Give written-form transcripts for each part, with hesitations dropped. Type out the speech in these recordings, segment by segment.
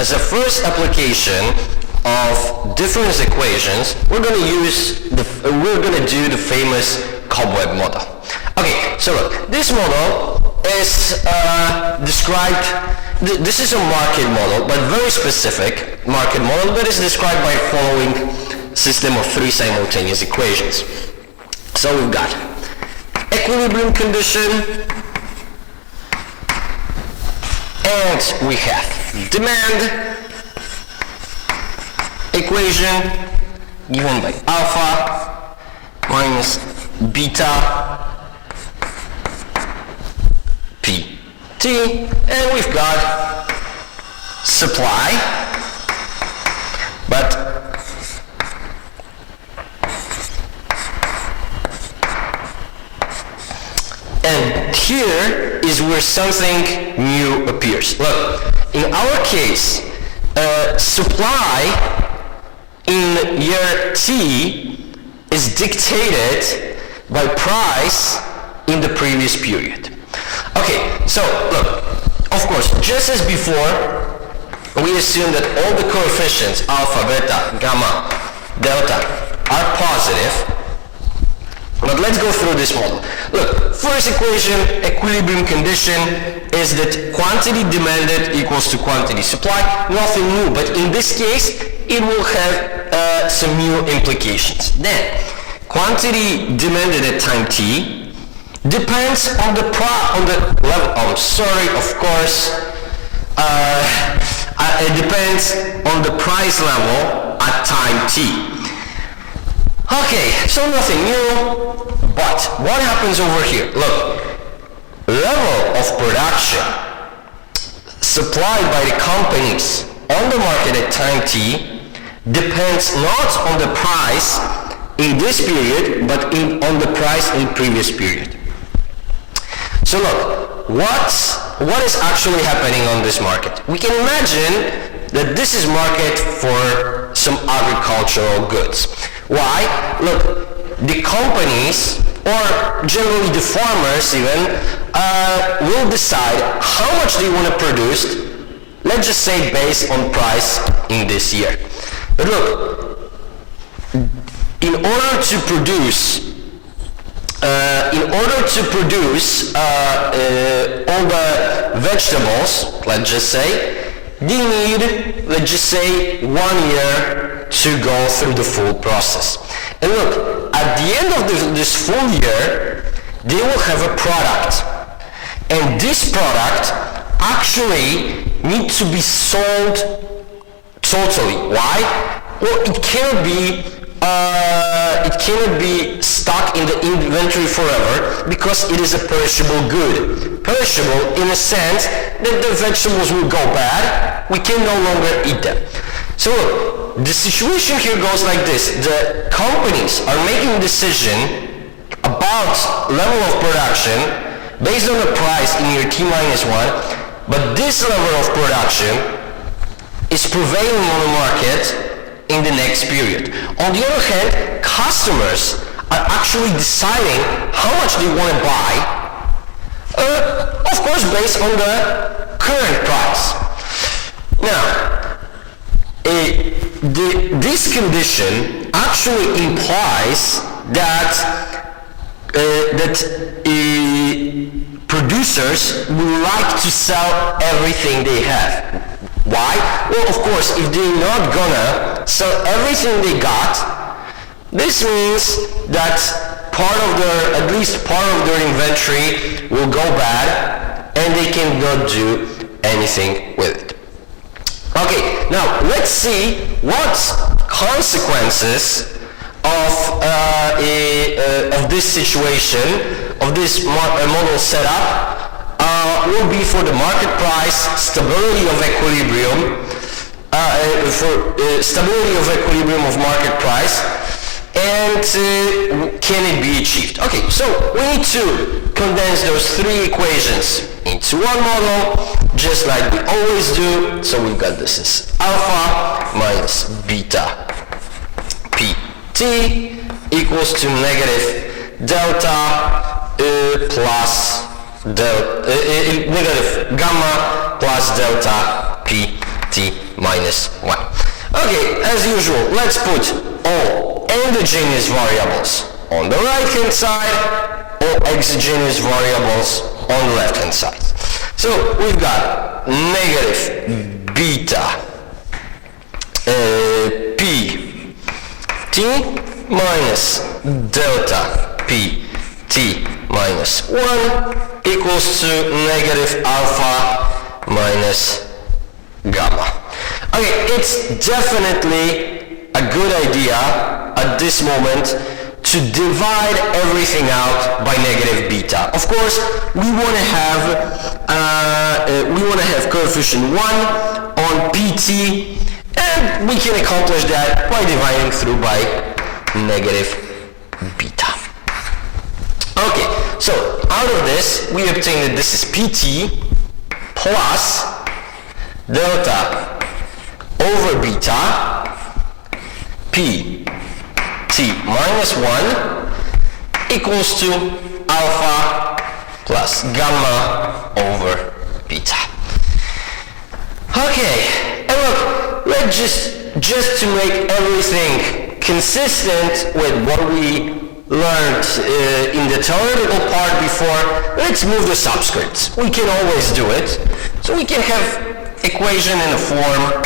as a first application of difference equations, we're going to do the famous Cobweb model. Okay, so look, this model is described. This is a market model, but very specific market model that is described by following system of three simultaneous equations. So we've got equilibrium condition, and we have demand equation given by alpha minus beta pt, and we've got supply, but and here is where something new appears. Look, in our case, supply in year T is dictated by price in the previous period. Okay, so look, of course, just as before, we assume that all the coefficients, alpha, beta, gamma, delta, are positive. But let's go through this model. Look, first equation, equilibrium condition, is that quantity demanded equals to quantity supplied. Nothing new, but in this case, it will have some new implications. Then, quantity demanded at time t depends on the level. Oh, sorry, of course. It depends on the price level at time t. Okay, so nothing new, but what happens over here? Look, level of production supplied by the companies on the market at time t depends not on the price in this period, but on the price in previous period. So look, what is actually happening on this market? We can imagine that this is market for some agricultural goods. Why? Look, the companies, or generally the farmers even, will decide how much they want to produce, let's just say based on price in this year. But look, in order to produce all the vegetables, let's just say, they need, let's just say, 1 year to go through the full process. And look, at the end of this full year, they will have a product. And this product actually needs to be sold totally. Why? Well, it cannot be stuck in the inventory forever because it is a perishable good. Perishable in a sense that the vegetables will go bad, we can no longer eat them. So look, the situation here goes like this. The companies are making a decision about level of production based on the price in year T-1, but this level of production is prevailing on the market in the next period. On the other hand, customers are actually deciding how much they want to buy, of course based on the current price. Now, this condition actually implies that producers would like to sell everything they have. Why? Well, of course, if they're not gonna sell everything they got, this means that at least part of their inventory will go bad and they cannot do anything with it. Okay, now let's see what consequences of this situation, of this model setup, will be for the market price, stability of equilibrium, stability of equilibrium of market price, and can it be achieved? Okay, so we need to condense those three equations into one model, just like we always do. So we've got this is alpha minus beta pt equals to negative delta plus negative gamma plus delta p t minus 1. Okay, as usual, let's put all endogenous variables on the right hand side, all exogenous variables on the left hand side. So we've got negative beta p t minus delta p t minus 1 equals to negative alpha minus gamma. Okay, it's definitely a good idea at this moment to divide everything out by negative beta. Of course, we want to have coefficient 1 on pt, and we can accomplish that by dividing through by negative beta. Okay, so out of this, we obtain that this is pt plus delta over beta p t minus 1 equals to alpha plus gamma over beta. Okay, and look, let's just to make everything consistent with what we learned in the theoretical part before, let's move the subscripts. We can always do it. So we can have equation in the form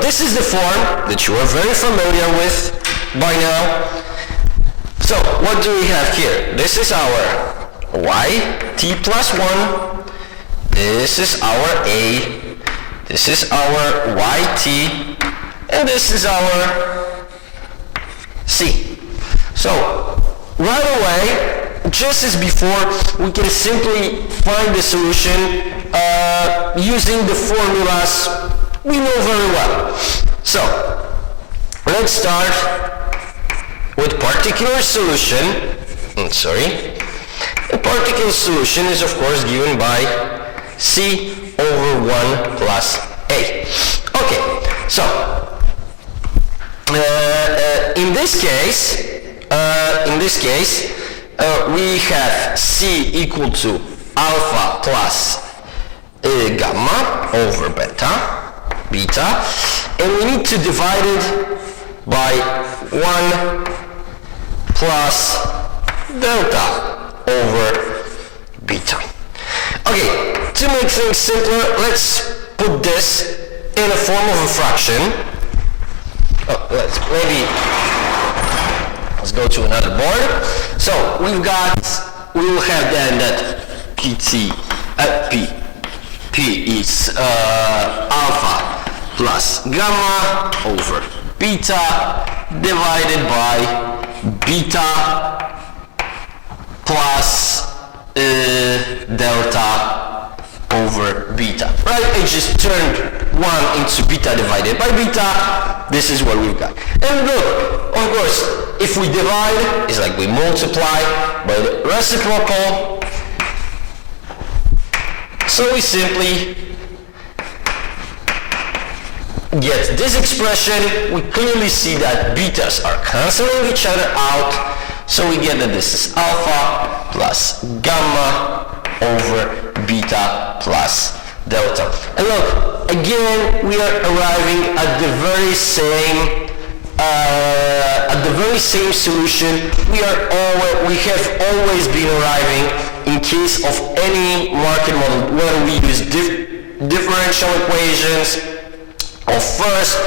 this is the form that you are very familiar with by now. So what do we have here? This is our y, t plus 1. This is our a. This is our yt. And this is our c. So right away, just as before, we can simply find the solution using the formulas we know very well. So, let's start with particular solution. The particular solution is of course given by c over 1 plus a. Okay, so in this case, we have c equal to alpha plus gamma over beta, and we need to divide it by 1 plus delta over beta. Okay, to make things simpler, let's put this in a form of a fraction. Let's go to another board. So we will have then that p is alpha plus gamma over beta divided by beta plus delta over beta. Right? I just turned 1 into beta divided by beta. This is what we've got. And look, of course, if we divide, it's like we multiply by the reciprocal. So we simply get this expression. We clearly see that betas are canceling each other out. So we get that this is alpha plus gamma over beta plus delta. And look, again, we are arriving at the very same solution we have always been arriving in case of any market model, whether we use differential equations of first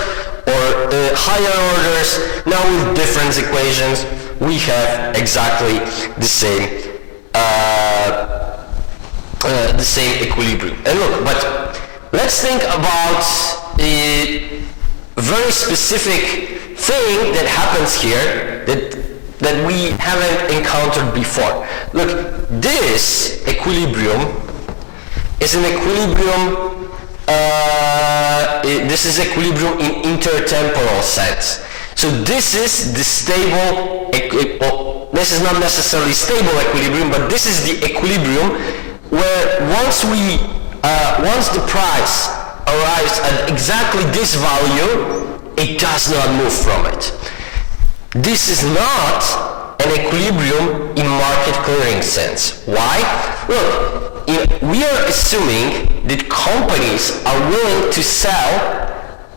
or higher orders. Now with difference equations, we have exactly the same equilibrium. And look, but let's think about a very specific thing that happens here that we haven't encountered before. Look, this equilibrium is an equilibrium. This is equilibrium in intertemporal sense. So this is the stable. This is not necessarily stable equilibrium, but this is the equilibrium where once the price arrives at exactly this value, it does not move from it. This is not an equilibrium in market clearing sense. Why? Look, we are assuming that companies are willing to sell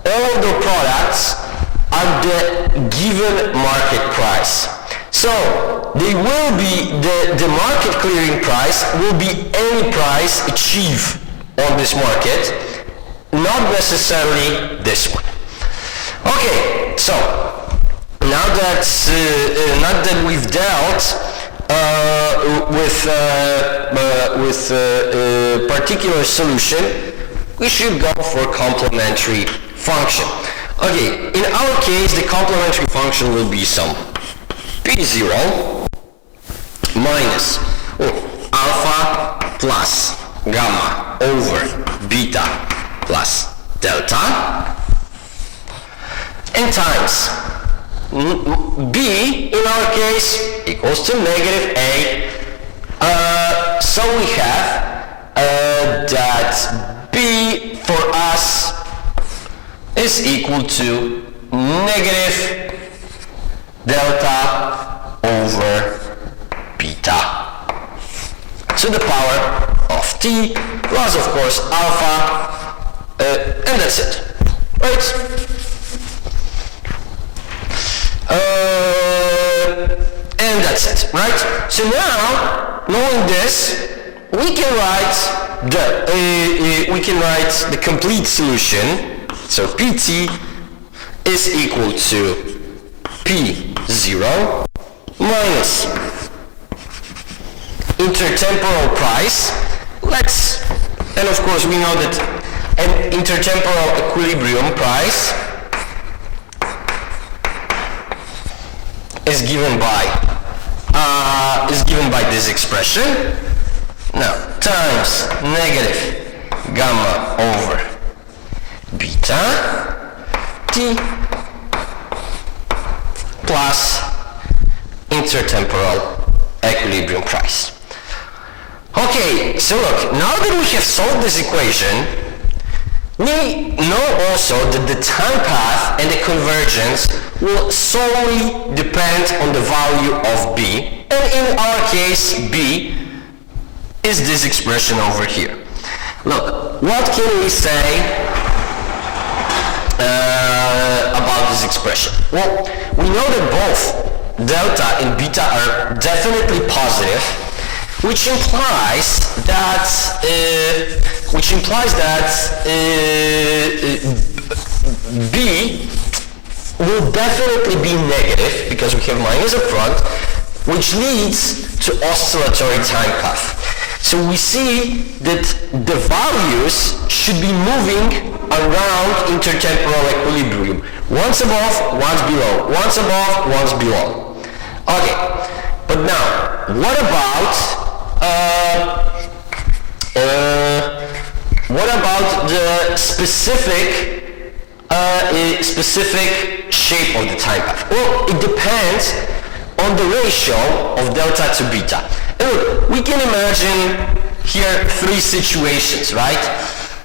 all their products at the given market price. So they will be, the market clearing price will be any price achieved on this market, not necessarily this one. Okay, so now that we've dealt with a particular solution, we should go for complementary function. Okay, in our case, the complementary function will be some P0 minus alpha plus gamma over beta plus delta, and times b in our case equals to negative a. So we have that b for us is equal to negative delta over beta to the power of t plus, of course, alpha, and that's it, right? And that's it, right? So now, knowing this, we can write the complete solution. So Pt is equal to P0 minus intertemporal price. And of course we know that an intertemporal equilibrium price is given by this expression. Now, times negative gamma over beta t plus intertemporal equilibrium price. Okay, so look, now that we have solved this equation, we know also that the time path and the convergence will solely depend on the value of b, and in our case b is this expression over here. Look, what can we say about this expression? Well, we know that both delta and beta are definitely positive, which implies that b will definitely be negative because we have minus up front, which leads to oscillatory time path. So we see that the values should be moving around intertemporal equilibrium. Once above, once below. Once above, once below. Okay, but now, what about the specific shape of the time path? Well, it depends on the ratio of delta to beta. And look, we can imagine here three situations, right?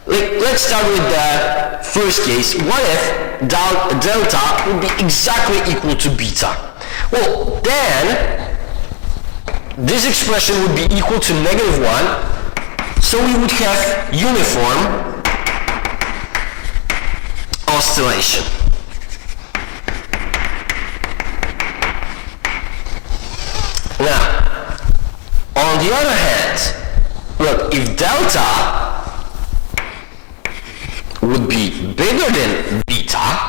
Let's start with the first case. What if delta would be exactly equal to beta? Well, then this expression would be equal to negative 1, so we would have uniform oscillation. Now, on the other hand, look, if delta would be bigger than beta,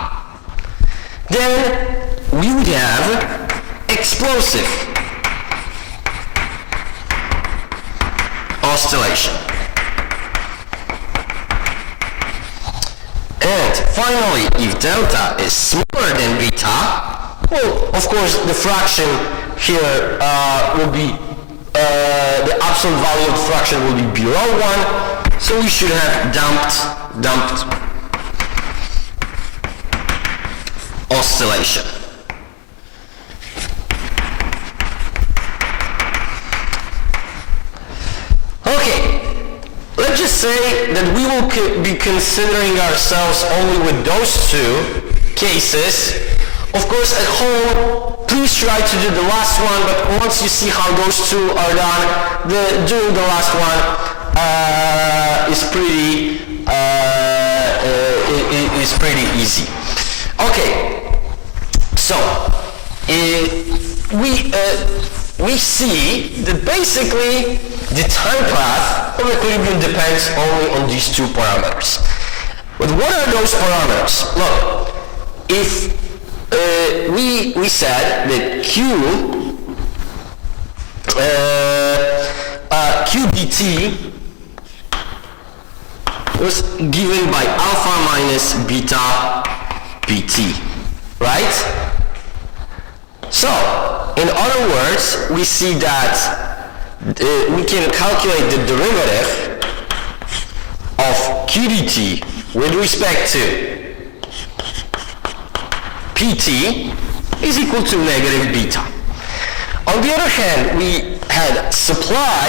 then we would have explosive oscillation. And finally, if delta is smaller than beta, well, of course, the fraction here will be, the absolute value of the fraction will be below 1, so we should have damped oscillation. Okay, let's just say that we will be considering ourselves only with those two cases Of course, at home, please try to do the last one, but once you see how those two are done, doing the last one is pretty easy. Okay, so we see that basically the time path of equilibrium depends only on these two parameters. But what are those parameters? Look, if we said that Q dt was given by alpha minus beta bt, right? So, in other words, we see that we can calculate the derivative of Q dt with respect to pt is equal to negative beta. On the other hand, we had supply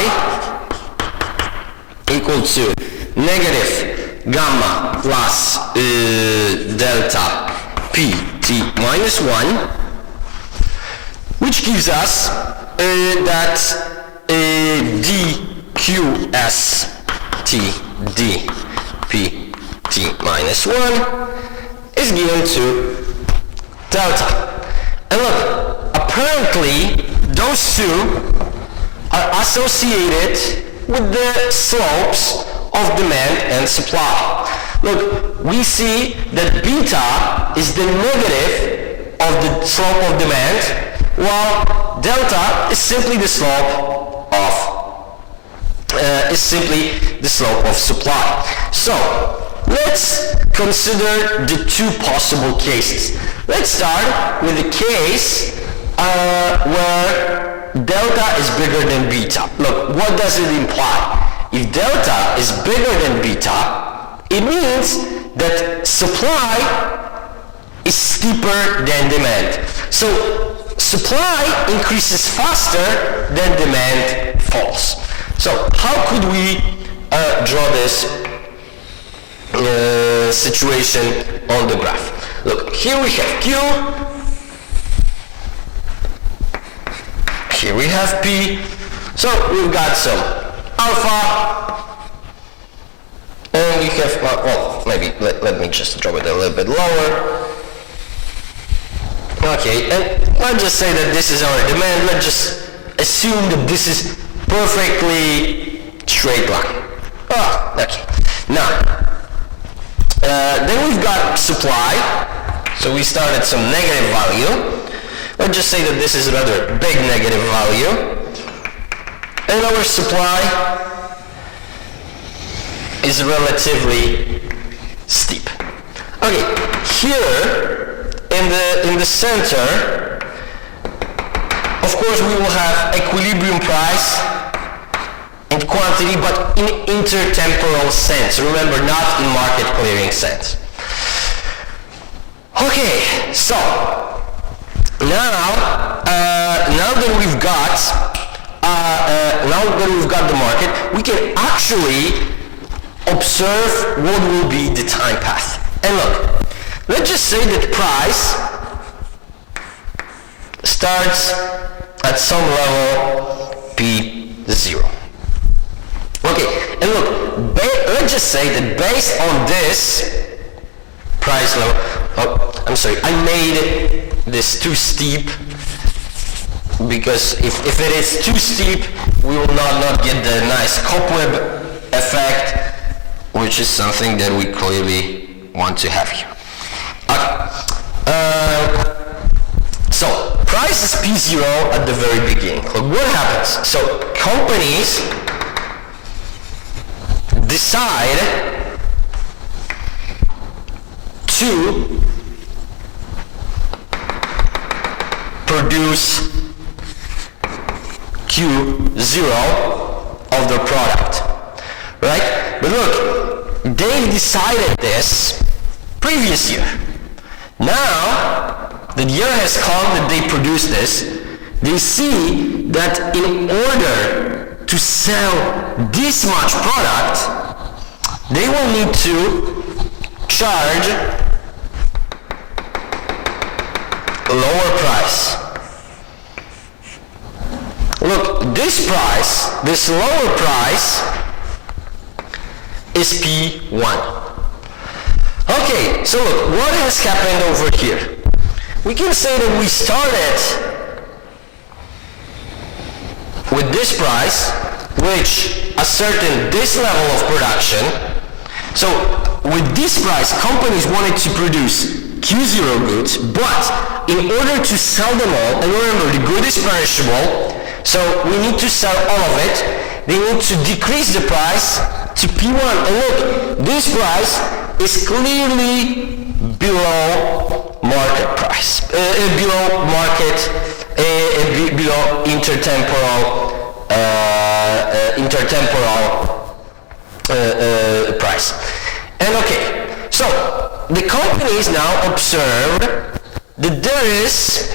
equal to negative gamma plus delta pt minus 1, which gives us that dqs t dpt minus 1 is given to delta. And look, apparently those two are associated with the slopes of demand and supply. Look, we see that beta is the negative of the slope of demand, while delta is simply the slope of supply. So let's consider the two possible cases. Let's start with the case where delta is bigger than beta. Look, what does it imply? If delta is bigger than beta, it means that supply is steeper than demand. So supply increases faster than demand falls. So how could we draw this situation on the graph? Look, here we have Q, here we have P, so we've got some alpha, and we have, well, maybe let me just draw it a little bit lower. Okay, and let's just say that this is our demand. Let's just assume that this is perfectly straight line. Okay. Now, then we've got supply. So we start at some negative value. Let's just say that this is another big negative value. And our supply is relatively steep. Okay, here in the center, of course we will have equilibrium price and quantity, but in intertemporal sense. Remember, not in market clearing sense. Okay, so now that we've got the market, we can actually observe what will be the time path. And look, let's just say that price starts at some level P0. Okay, and look, let's just say that based on this price level, I'm sorry, I made this too steep, because if it is too steep, we will not get the nice Cobweb effect, which is something that we clearly want to have here. Okay. So price is P0 at the very beginning. Look, what happens? So companies decide to produce Q0 of the product, right? But look, they decided this previous year. Now the year has come that they produce this, they see that in order to sell this much product, they will need to charge lower price. Look, this price, this lower price is P1. Okay, so look, what has happened over here? We can say that we started with this price, which ascertained this level of production. So with this price, companies wanted to produce Q0 goods, but in order to sell them all, and remember, the good is perishable, so we need to sell all of it, they need to decrease the price to P1. And look, this price is clearly below market price, below market, below intertemporal price. And okay, so the companies now observe that there is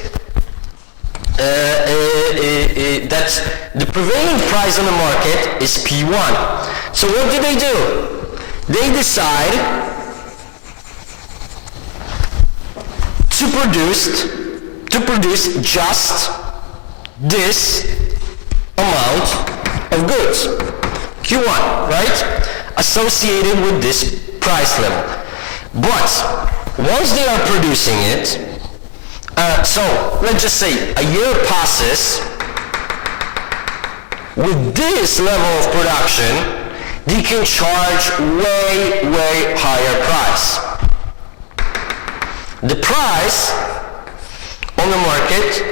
that the prevailing price on the market is P1. So what do? They decide to produce just this amount of goods, Q1, right? Associated with this price level. But once they are producing it, so let's just say a year passes, with this level of production, they can charge way higher price. The price on the market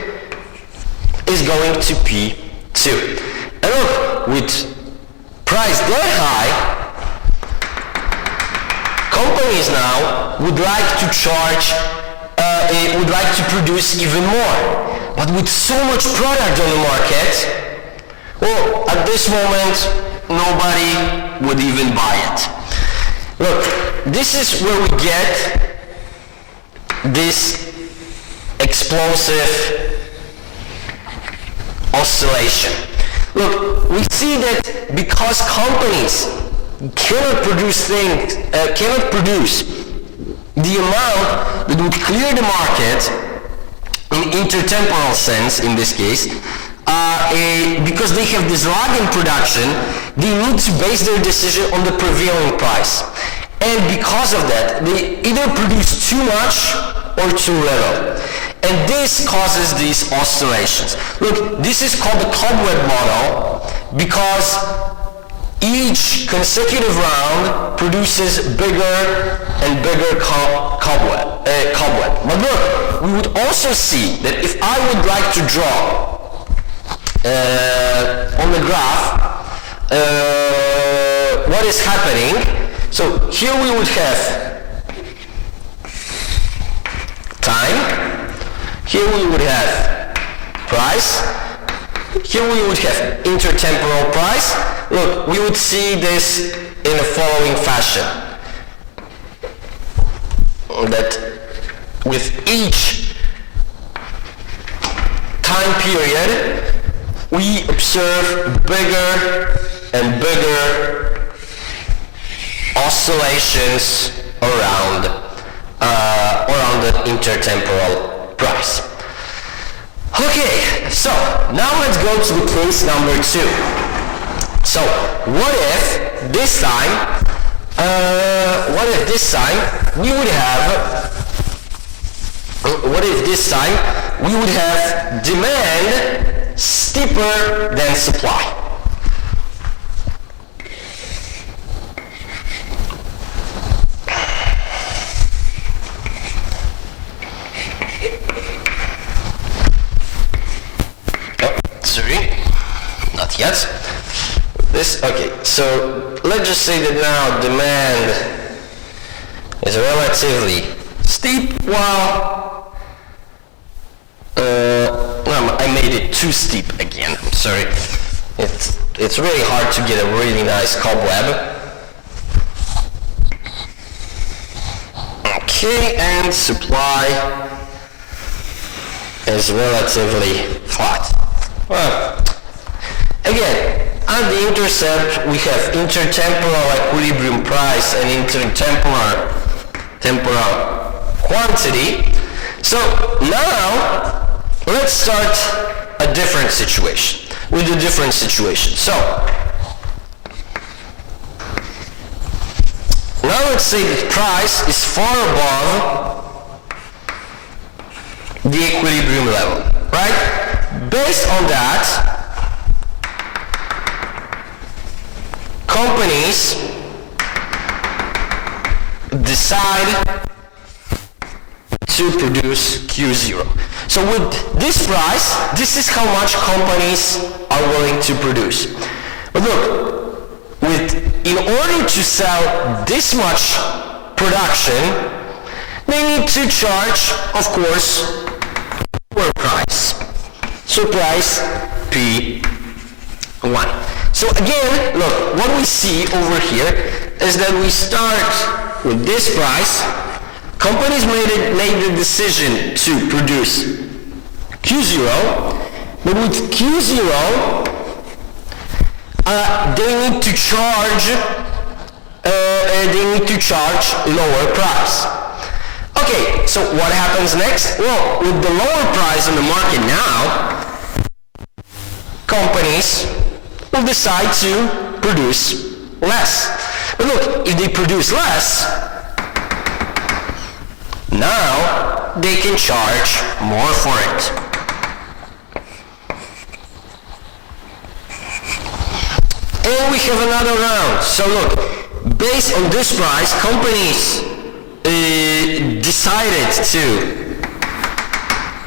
is going to P2. And look, with price that high, companies now would like to charge, would like to produce even more. But with so much product on the market, well, at this moment, nobody would even buy it. Look, this is where we get this explosive oscillation. Look, we see that because companies cannot produce the amount that would clear the market in intertemporal sense, in this case, because they have this lag in production, they need to base their decision on the prevailing price. And because of that, they either produce too much or too little. And this causes these oscillations. Look, this is called the Cobweb Model because each consecutive round produces bigger and bigger cobweb. But look, we would also see that if I would like to draw on the graph what is happening. So here we would have time, here we would have price, here we would have intertemporal price. Look, we would see this in the following fashion, that with each time period we observe bigger and bigger oscillations around the intertemporal price. Okay, so now let's go to the case number 2. So what if this time we would have demand steeper than supply? Not yet. Okay, so let's just say that now demand is relatively steep, while I made it too steep again. I'm sorry. It's really hard to get a really nice cobweb. Okay, and supply is relatively flat. Well, again, at the intercept we have intertemporal equilibrium price and intertemporal quantity. So now let's start a different situation, with a different situation. So now let's say the price is far above the equilibrium level, right? Based on that, companies decide to produce Q0. So with this price, this is how much companies are willing to produce. But look, in order to sell this much production, they need to charge, of course, lower price. So price P1. So again, look, what we see over here is that we start with this price. Companies made the decision to produce Q0, but with Q0, they need to charge lower price. Okay, so what happens next? Well, with the lower price in the market now, companies will decide to produce less. But look, if they produce less, now they can charge more for it. And we have another round. So look, based on this price, companies decided to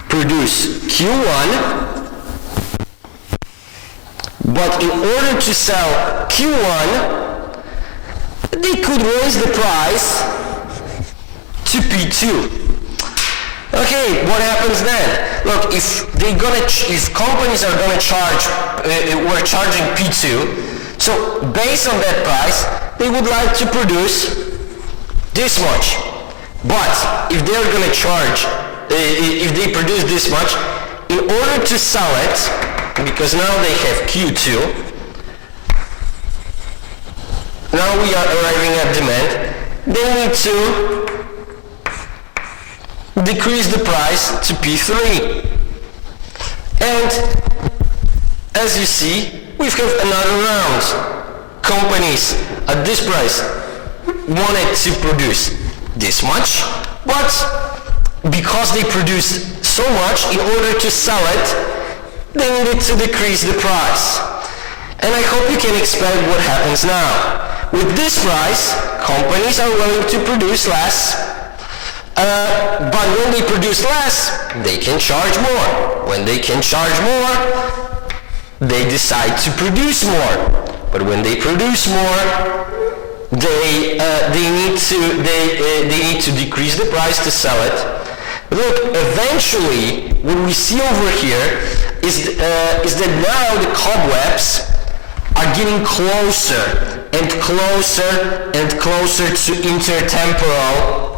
produce Q1, but in order to sell Q1, they could raise the price to P2. Okay, what happens then? Look, if companies are gonna charge, we're charging P2, so based on that price, they would like to produce this much. But if they're gonna charge, if they produce this much, in order to sell it, because now they have Q2, now we are arriving at demand, they need to decrease the price to P3. And as you see, we have another round. Companies at this price wanted to produce this much, but because they produced so much, in order to sell it, they needed to decrease the price. And I hope you can expect what happens now. With this price, companies are willing to produce less, but when they produce less, they can charge more. When they can charge more, they decide to produce more. But when they produce more, they need to decrease the price to sell it. Look, eventually, what we see over here is that now the cobwebs are getting closer and closer and closer to intertemporal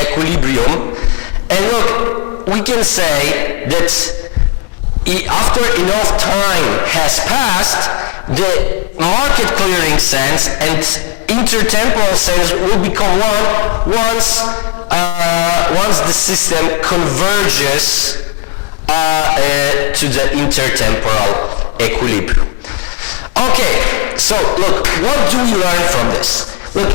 equilibrium. And look, we can say that after enough time has passed, the market clearing sense and intertemporal sense will become one once the system converges to the intertemporal equilibrium. Okay, so look, what do we learn from this? Look,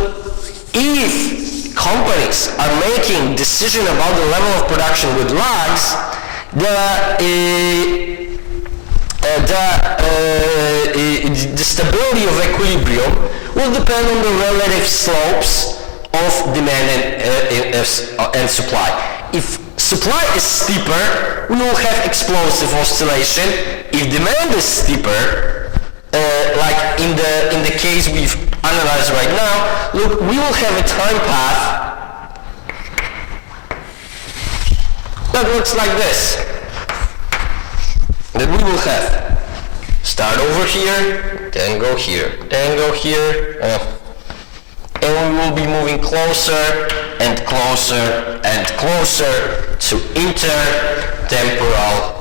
if companies are making decision about the level of production with lags, the stability of equilibrium will depend on the relative slopes of demand and supply. If supply is steeper, we will have explosive oscillation. If demand is steeper, like in the case we've analyzed right now, look, we will have a time path that looks like this. That we will have start over here, then go here, then go here, and we will be moving closer and closer and closer to intertemporal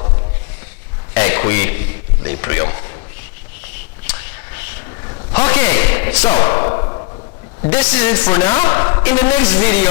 equilibrium. Okay, so this is it for now. In the next video,